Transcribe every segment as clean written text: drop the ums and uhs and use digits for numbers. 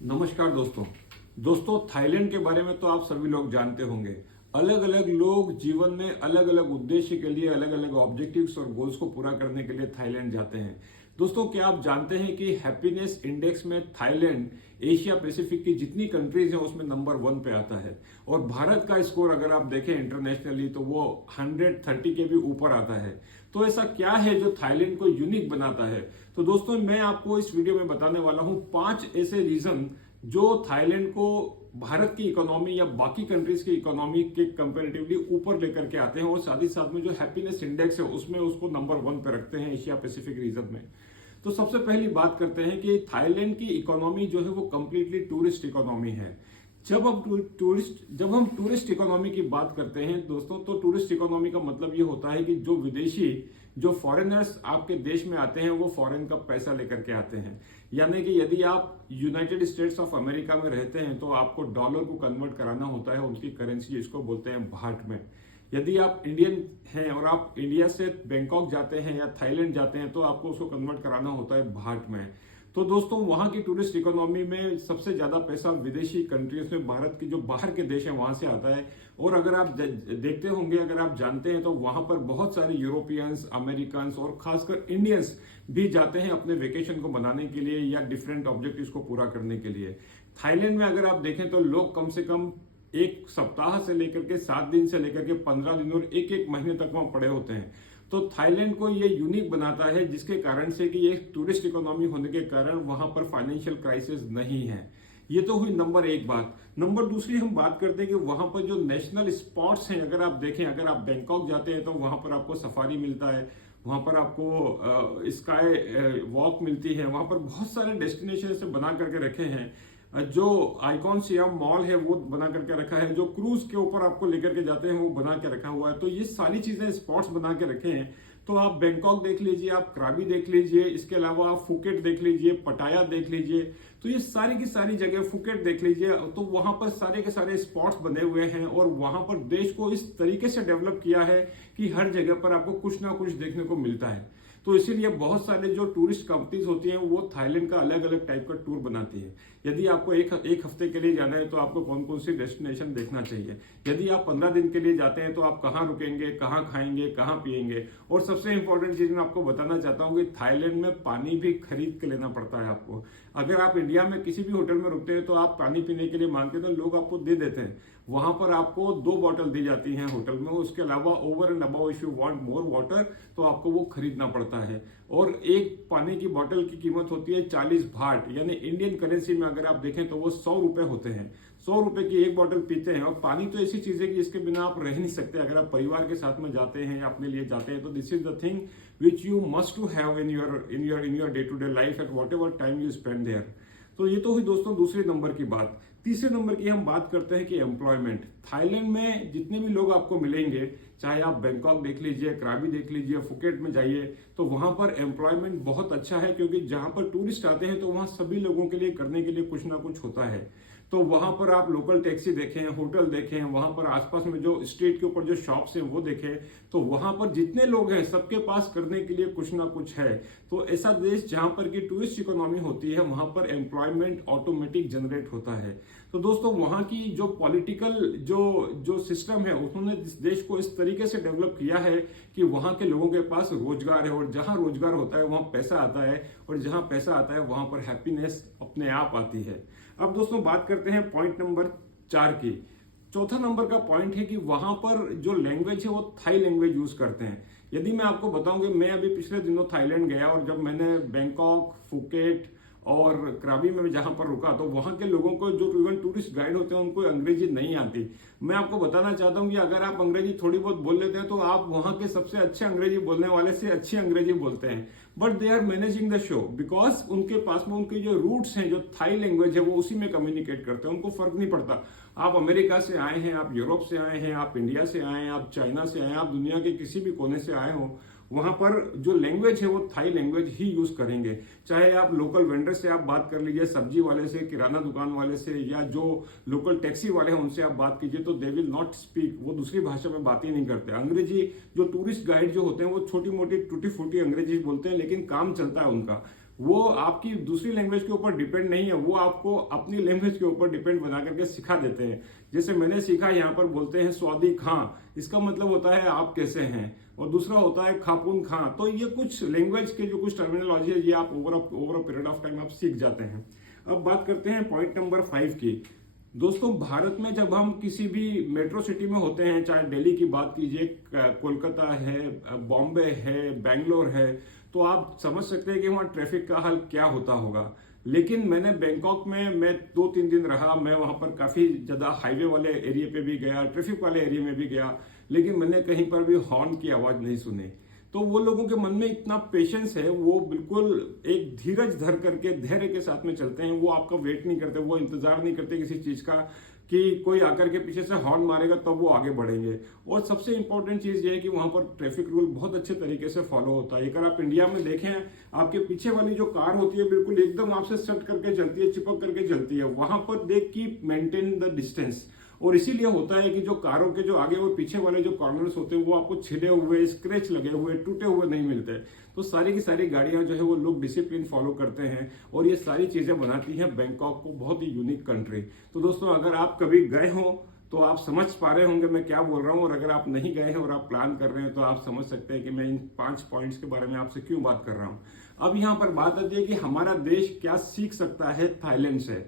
नमस्कार दोस्तों थाईलैंड के बारे में तो आप सभी लोग जानते होंगे। अलग अलग लोग जीवन में अलग अलग उद्देश्य के लिए अलग अलग ऑब्जेक्टिव्स और गोल्स को पूरा करने के लिए थाईलैंड जाते हैं। दोस्तों, क्या आप जानते हैं कि हैप्पीनेस इंडेक्स में थाईलैंड एशिया पैसिफिक की जितनी कंट्रीज हैं उसमें नंबर 1 पे आता है। और भारत का स्कोर अगर आप देखें इंटरनेशनली तो वो 130 के भी ऊपर आता है। तो ऐसा क्या है जो थाईलैंड को यूनिक बनाता है? तो दोस्तों, मैं आपको इस वीडियो में बताने वाला हूं 5 ऐसे रीजन जो थाईलैंड को भारत की इकोनॉमी या बाकी कंट्रीज की इकोनॉमी के कंपैरेटिवली ऊपर लेकर के आते हैं और साथ ही साथ में जो हैप्पीनेस इंडेक्स है उसमें उसको नंबर 1 पे रखते हैं एशिया पैसिफिक रीजन में। तो सबसे पहली बात करते हैं कि थाईलैंड की इकोनॉमी जो है वो कंप्लीटली टूरिस्ट इकोनॉमी है। जब हम टूरिस्ट इकोनॉमी की बात करते हैं दोस्तों, तो टूरिस्ट इकोनॉमी का मतलब ये होता है कि जो विदेशी जो फॉरेनर्स आपके देश में आते हैं वो फॉरेन का पैसा लेकर के आते हैं। यानी कि यदि आप यूनाइटेड स्टेट्स ऑफ अमेरिका में रहते हैं तो आपको डॉलर को कन्वर्ट कराना होता है उनकी करेंसी, इसको बोलते हैं बाट में। यदि आप इंडियन हैं और आप इंडिया से बैंकॉक जाते हैं या थाईलैंड जाते हैं तो आपको उसको कन्वर्ट कराना होता है बाट में। तो दोस्तों, वहां की टूरिस्ट इकोनॉमी में सबसे ज्यादा पैसा विदेशी कंट्रीज में, भारत की जो बाहर के देश हैं वहां से आता है। और अगर आप देखते होंगे, अगर आप जानते हैं तो वहां पर बहुत सारे यूरोपियंस, अमेरिकन और खासकर इंडियंस भी जाते हैं अपने वेकेशन को बनाने के लिए या डिफरेंट ऑब्जेक्टिव्स को पूरा करने के लिए। थाईलैंड में अगर आप देखें तो लोग कम से कम एक सप्ताह से लेकर के 7 दिन से लेकर के 15 दिन और एक महीने तक वहां पड़े होते हैं। तो थाईलैंड को ये यूनिक बनाता है जिसके कारण से कि ये टूरिस्ट इकोनॉमी होने के कारण वहां पर फाइनेंशियल क्राइसिस नहीं है। ये तो हुई नंबर 1 बात। नंबर 2 हम बात करते हैं कि वहां पर जो नेशनल स्पॉट्स हैं, अगर आप देखें, अगर आप बैंकॉक जाते हैं तो वहां पर आपको सफारी मिलता है, वहां पर आपको स्काई वॉक मिलती है, वहां पर बहुत सारे डेस्टिनेशन से बना करके रखे हैं। जो आइकॉन सियाम मॉल है वो बना करके रखा है, जो क्रूज के ऊपर आपको लेकर के जाते हैं वो बना के रखा हुआ है। तो ये सारी चीजें स्पॉट्स बना के रखे हैं। तो आप बैंकॉक देख लीजिए, आप क्राबी देख लीजिए, इसके अलावा आप फुकेट देख लीजिए, पटाया देख लीजिए। तो ये सारी की सारी जगह, फुकेट देख लीजिए, तो वहां पर सारे के सारे स्पॉट्स बने हुए हैं और वहां पर देश को इस तरीके से डेवलप किया है कि हर जगह पर आपको कुछ ना कुछ देखने को मिलता है। तो इसीलिए बहुत सारे जो टूरिस्ट कंपनीज होती हैं वो थाईलैंड का अलग अलग टाइप का टूर बनाती है। यदि आपको एक हफ्ते के लिए जाना है तो आपको कौन कौन सी डेस्टिनेशन देखना चाहिए। यदि आप 15 दिन के लिए जाते हैं तो आप कहाँ रुकेंगे, कहाँ खाएंगे, कहाँ पिएंगे। और सबसे इंपॉर्टेंट चीज मैं आपको बताना चाहता हूँ कि थाईलैंड में पानी भी खरीद के लेना पड़ता है आपको। अगर आप इंडिया में किसी भी होटल में रुकते हैं तो आप पानी पीने के लिए मांगते हैं तो लोग आपको दे देते हैं। वहां पर आपको 2 बॉटल दी जाती हैं होटल में। उसके अलावा over and above if you want more water तो आपको वो खरीदना पड़ता है। और एक पानी की बोतल की कीमत होती है 40 भाट, यानी इंडियन करेंसी में अगर आप देखें तो वो 100 रुपए होते हैं। 100 रुपए की एक बोतल पीते हैं। और पानी तो ऐसी चीज है कि इसके बिना आप रह नहीं सकते। अगर आप परिवार के साथ में जाते हैं या अपने लिए जाते हैं तो this is the thing which you must to have in your day to day life at whatever time you spend there. तो ये तो हुई दोस्तों दूसरे नंबर की बात। तीसरे नंबर की हम बात करते हैं कि एम्प्लॉयमेंट। थाईलैंड में जितने भी लोग आपको मिलेंगे, चाहे आप बैंकॉक देख लीजिए, क्राबी देख लीजिए, फुकेट में जाइए, तो वहां पर एम्प्लॉयमेंट बहुत अच्छा है। क्योंकि जहां पर टूरिस्ट आते हैं तो वहां सभी लोगों के लिए करने के लिए कुछ ना कुछ होता है। तो वहां पर आप लोकल टैक्सी देखें, होटल देखें, वहां पर आसपास में जो स्ट्रीट के ऊपर जो शॉप्स हैं वो देखें, तो वहां पर जितने लोग हैं सबके पास करने के लिए कुछ ना कुछ है। तो ऐसा देश जहां पर की टूरिस्ट इकोनॉमी होती है वहां पर एम्प्लॉयमेंट ऑटोमेटिक जनरेट होता है। तो दोस्तों, वहां की जो पॉलिटिकल जो सिस्टम है उन्होंने इस देश को इस तरीके से डेवलप किया है कि वहां के लोगों के पास रोजगार है। और जहां रोजगार होता है वहां पैसा आता है, और जहां पैसा आता है वहां पर हैप्पीनेस अपने आप आती है। अब दोस्तों बात करते हैं पॉइंट नंबर 4 की। चौथा नंबर का पॉइंट है कि वहां पर जो लैंग्वेज है वो थाई लैंग्वेज यूज करते हैं। यदि मैं आपको बताऊं कि मैं अभी पिछले दिनों थाईलैंड गया और जब मैंने बैंकॉक, फुकेट और क्राबी में जहां पर रुका तो वहां के लोगों को, जो इवन टूरिस्ट गाइड होते हैं, उनको अंग्रेजी नहीं आती। मैं आपको बताना चाहता हूं कि अगर आप अंग्रेजी थोड़ी बहुत बोल लेते हैं तो आप वहां के सबसे अच्छे अंग्रेजी बोलने वाले से अच्छी अंग्रेजी बोलते हैं। But they are managing the show because उनके पास में उनके जो रूट्स हैं, जो थाई लैंग्वेज है, वो उसी में कम्युनिकेट करते हैं। उनको फर्क नहीं पड़ता आप अमेरिका से आए हैं, आप यूरोप से आए हैं, आप इंडिया से आए हैं, आप चाइना से आए हैं, आप दुनिया के किसी भी कोने से आए हो, वहां पर जो लैंग्वेज है वो थाई लैंग्वेज ही यूज करेंगे। चाहे आप लोकल वेंडर से आप बात कर लीजिए, सब्जी वाले से, किराना दुकान वाले से, या जो लोकल टैक्सी वाले हैं उनसे आप बात कीजिए, तो दे विल नॉट स्पीक, वो दूसरी भाषा में बात ही नहीं करते। अंग्रेजी जो टूरिस्ट गाइड जो होते हैं वो छोटी मोटी टूटी फूटी अंग्रेजी बोलते हैं, लेकिन काम चलता है उनका। वो आपकी दूसरी लैंग्वेज के ऊपर डिपेंड नहीं है, वो आपको अपनी लैंग्वेज के ऊपर डिपेंड बना करके सिखा देते हैं। जैसे मैंने सीखा, यहाँ पर बोलते हैं स्वादी खां, इसका मतलब होता है आप कैसे हैं, और दूसरा होता है खापुन खां। तो ये कुछ लैंग्वेज के जो कुछ टर्मिनोलॉजी है, ये आप over a period of time आप सीख जाते हैं। अब बात करते हैं पॉइंट नंबर 5 की। दोस्तों, भारत में जब हम किसी भी मेट्रो सिटी में होते हैं, चाहे दिल्ली की बात कीजिए, कोलकाता है, बॉम्बे है, बेंगलोर है, तो आप समझ सकते हैं कि वहाँ ट्रैफिक का हाल क्या होता होगा। लेकिन मैंने बैंकॉक में मैं 2-3 दिन रहा, मैं वहाँ पर काफ़ी ज़्यादा हाईवे वाले एरिया पे भी गया, ट्रैफिक वाले एरिया में भी गया, लेकिन मैंने कहीं पर भी हॉर्न की आवाज़ नहीं सुनी। तो वो लोगों के मन में इतना पेशेंस है, वो बिल्कुल एक धीरज धर करके धैर्य के साथ में चलते हैं। वो आपका वेट नहीं करते, वो इंतजार नहीं करते किसी चीज़ का कि कोई आकर के पीछे से हॉर्न मारेगा तब वो आगे बढ़ेंगे। और सबसे इंपॉर्टेंट चीज़ ये है कि वहाँ पर ट्रैफिक रूल बहुत अच्छे तरीके से फॉलो होता है। अगर आप इंडिया में देखें, आपके पीछे वाली जो कार होती है बिल्कुल एकदम आपसे सट करके चलती है, चिपक करके चलती है। वहां पर they keep maintain the distance, और इसीलिए होता है कि जो कारों के जो आगे और पीछे वाले जो कॉर्नर्स होते हैं वो आपको छिले हुए, स्क्रैच लगे हुए, टूटे हुए नहीं मिलते। तो सारी की सारी गाड़ियां जो है वो लोग डिसिप्लिन फॉलो करते हैं, और ये सारी चीजें बनाती हैं बैंकॉक को बहुत ही यूनिक कंट्री। तो दोस्तों, अगर आप कभी गए हो तो आप समझ पा रहे होंगे मैं क्या बोल रहा हूँ, और अगर आप नहीं गए हैं और आप प्लान कर रहे हैं तो आप समझ सकते हैं कि मैं इन 5 पॉइंट्स के बारे में आपसे क्यों बात कर रहा हूँ। अब यहाँ पर बात आती है कि हमारा देश क्या सीख सकता है थाईलैंड से।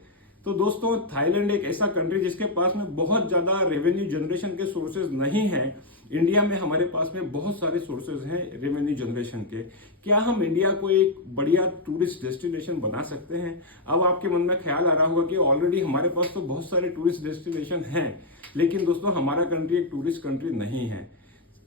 तो दोस्तों, थाईलैंड एक ऐसा कंट्री जिसके पास में बहुत ज्यादा रेवेन्यू जनरेशन के सोर्सेज नहीं है। इंडिया में हमारे पास में बहुत सारे सोर्सेज हैं रेवेन्यू जनरेशन के। क्या हम इंडिया को एक बढ़िया टूरिस्ट डेस्टिनेशन बना सकते हैं? अब आपके मन में ख्याल आ रहा होगा कि ऑलरेडी हमारे पास तो बहुत सारे टूरिस्ट डेस्टिनेशन हैं, लेकिन दोस्तों हमारा कंट्री एक टूरिस्ट कंट्री नहीं है।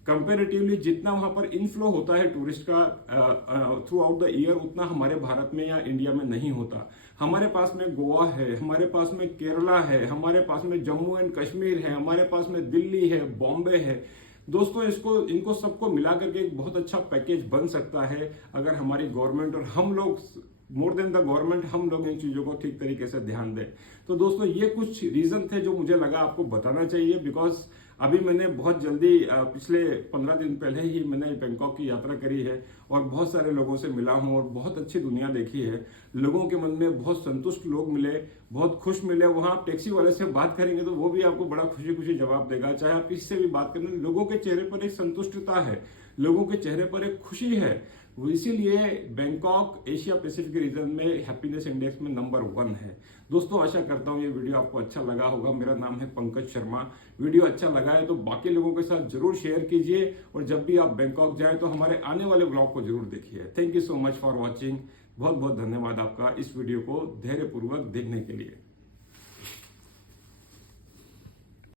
कंपेरेटिवली जितना वहां पर इनफ्लो होता है टूरिस्ट का थ्रू आउट द ईयर, उतना हमारे भारत में या इंडिया में नहीं होता। हमारे पास में गोवा है, हमारे पास में केरला है, हमारे पास में जम्मू एंड कश्मीर है, हमारे पास में दिल्ली है, बॉम्बे है। दोस्तों, इनको सबको मिला करके एक बहुत अच्छा पैकेज बन सकता है अगर हमारी गवर्नमेंट और हम लोग, मोर देन द गवर्नमेंट, हम लोग इन चीजों को ठीक तरीके से ध्यान दें। तो दोस्तों, ये कुछ रीजन थे जो मुझे लगा आपको बताना चाहिए, बिकॉज अभी मैंने बहुत जल्दी पिछले 15 दिन पहले ही मैंने बैंकॉक की यात्रा करी है और बहुत सारे लोगों से मिला हूं और बहुत अच्छी दुनिया देखी है। लोगों के मन में बहुत संतुष्ट लोग मिले, बहुत खुश मिले। वहां आप टैक्सी वाले से बात करेंगे तो वो भी आपको बड़ा खुशी खुशी जवाब देगा। चाहे आप किससे भी बात करें, लोगों के चेहरे पर एक संतुष्टता है, लोगों के चेहरे पर एक खुशी है। वो इसीलिए बैंकॉक एशिया पैसिफिक रीजन में हैप्पीनेस इंडेक्स में नंबर 1 है। दोस्तों, आशा करता हूं ये वीडियो आपको अच्छा लगा होगा। मेरा नाम है पंकज शर्मा। वीडियो अच्छा लगा है तो बाकी लोगों के साथ जरूर शेयर कीजिए, और जब भी आप बैंकॉक जाएं तो हमारे आने वाले ब्लॉग को जरूर देखिए। Thank you so much for watching. बहुत बहुत धन्यवाद आपका इस वीडियो को धैर्यपूर्वक देखने के लिए।